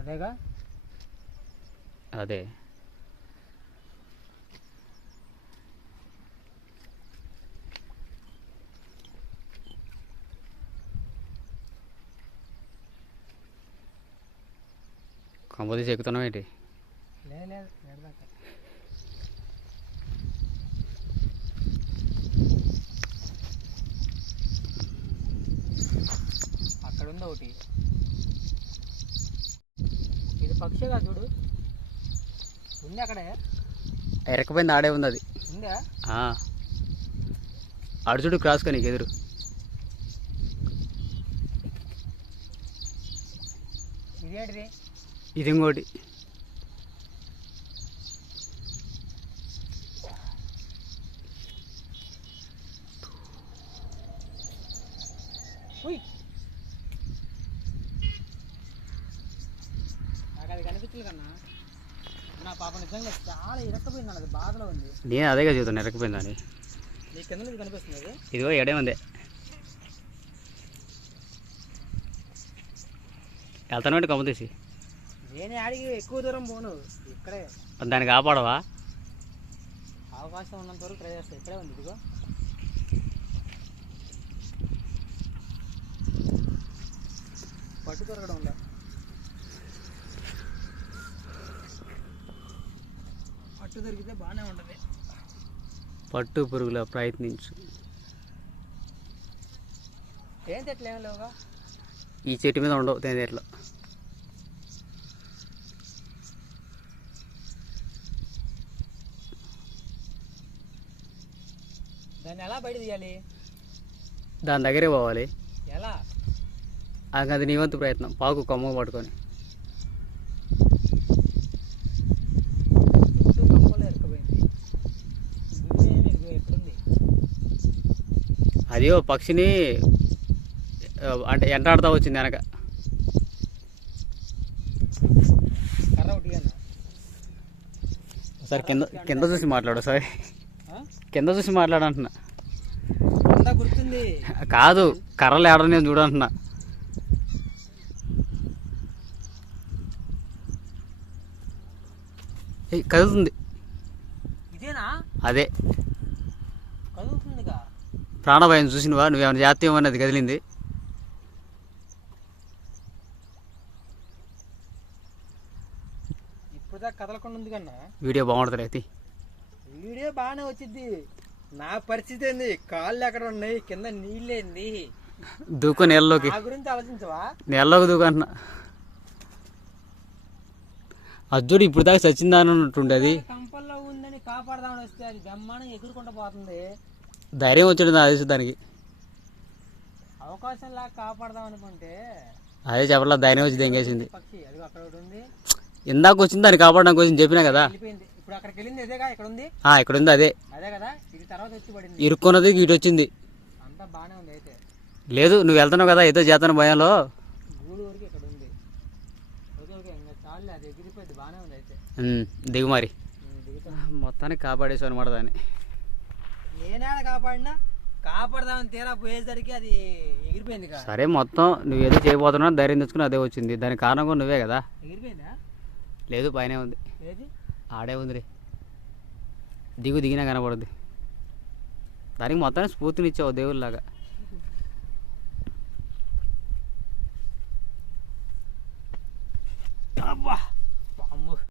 అదేగా? అదే. కొంప తీసి ఎక్కుతున్నావు ఏంటి అక్కడ ఉంది ఒకటి. పక్షిగా చూడు. ఉంది అక్కడే? ఎరకపోయింది ఆడే ఉంది అది. ఉందా. ఆడు చూడు క్రాస్ కానీ ఎదురు. ఇదేంటిది? ఇది ఇంకోటి. ఉయ్ నాకు అది కనిపించలేదు కన్నా నా పాప నిజంగా చాలా ఇరక్కపోయింది అది బాధలో ఉంది నేను అదేగా చూస్తాను ఎరకపోయిందని ఇదిగో ఎడే ఉంది. వెళ్తాను ఏంటి కొంప తీసి. నేను ఆడికి ఎక్కువ దూరం పోను ఇక్కడే. దాన్ని కాపాడవా? అవకాశం ఉన్నంత వరకు ట్రై చేస్తా ఇక్కడే ఉంది ఇదిగో. పట్టు దొరకడం ఉందా పట్టు దొరికితే బాగానే ఉంటుంది. పట్టు పురుగుల ప్రయత్నించు. ఏం చెట్లు ఏం లేవుగా? ఈ చెట్టు మీద ఉండవు తేనెట్లో దాన్ని ఎలా బయట తీయాలి? దాని దగ్గరే పోవాలి. ఎలా? అది అది నీ వంతు ప్రయత్నం. పాకు కొమ్మ పట్టుకొని చుట్టూ కప్పలు ఎరకపోయింది గుడి ఇదిగో ఎక్కడుంది అది ఓ పక్షిని అంటే ఎంటాడుతూ వచ్చింది వెనక. సరే కింద కింద చూసి మాట్లాడు సరే. కింద చూసి మాట్లాడంటున్నా. కాదు కర్రలు ఏడ నేను చూడంటున్నా. కదులుతుంది. ఇదేనా? అదే. ప్రాణభయం చూసినవా? నువ్వేమైనా జాతీయం అనేది కదిలింది. కదలకుండా ఉంది కన్నా. వీడియో బాగుంటుంది అయితే వీడియో బాగానే వచ్చింది నా పరిస్థితి ఏంది? కాళ్ళు ఎక్కడ ఉన్నాయి? కింద నీళ్ళేంది దూకు నీళ్ళలోకి నా గురించి ఆలోచించవా? నీళ్ళలోకి దూకంటున్నా అర్జుడు ఇప్పుడు దాకా అది కంపల్లో ఉందని కాపాడదామని వస్తే అది బ్రహ్మాండం ఎగురుకుంటూ పోతుంది. ధైర్యం వచ్చాడు నా తెలిసి దానికి. అవకాశం లాగా కాపాడదాం అనుకుంటే అదే చెప్పలా ధైర్యం వచ్చి దెంగేసింది పక్షి అది అక్కడ ఒకటి ఉంది. ఇందాక వచ్చింది దాన్ని కాపాడడానికి వచ్చి చెప్పినా కదా? ఇక్కడ ఉంది? అదే. ఇరుక్కున్నది ఇటు వచ్చింది. లేదు నువ్వు వెళ్తున్నావు కదా ఏదో చేతన భయంలో. దిగు మరి. మొత్తానికి కాపాడేసావు అనమాట దాన్ని. నేనేడ కాపాడినా కాపాడదామని తీరా పోయేసరికి అది ఎగిరిపోయింది కదా సరే మొత్తం నువ్వు ఏదో చేయబోతున్నావు ధైర్యం తెచ్చుకుని అదే వచ్చింది. దానికి కారణం కూడా నువ్వే కదా? ఎగిరిపోయిందా? లేదు పైనే ఉంది. ఏది? ఆడే ఉందిరే. దిగు దిగినా కనపడుద్ది దానికి మొత్తానికి స్ఫూర్తినిచ్చావు దేవుళ్ళలాగా. అబ్బా!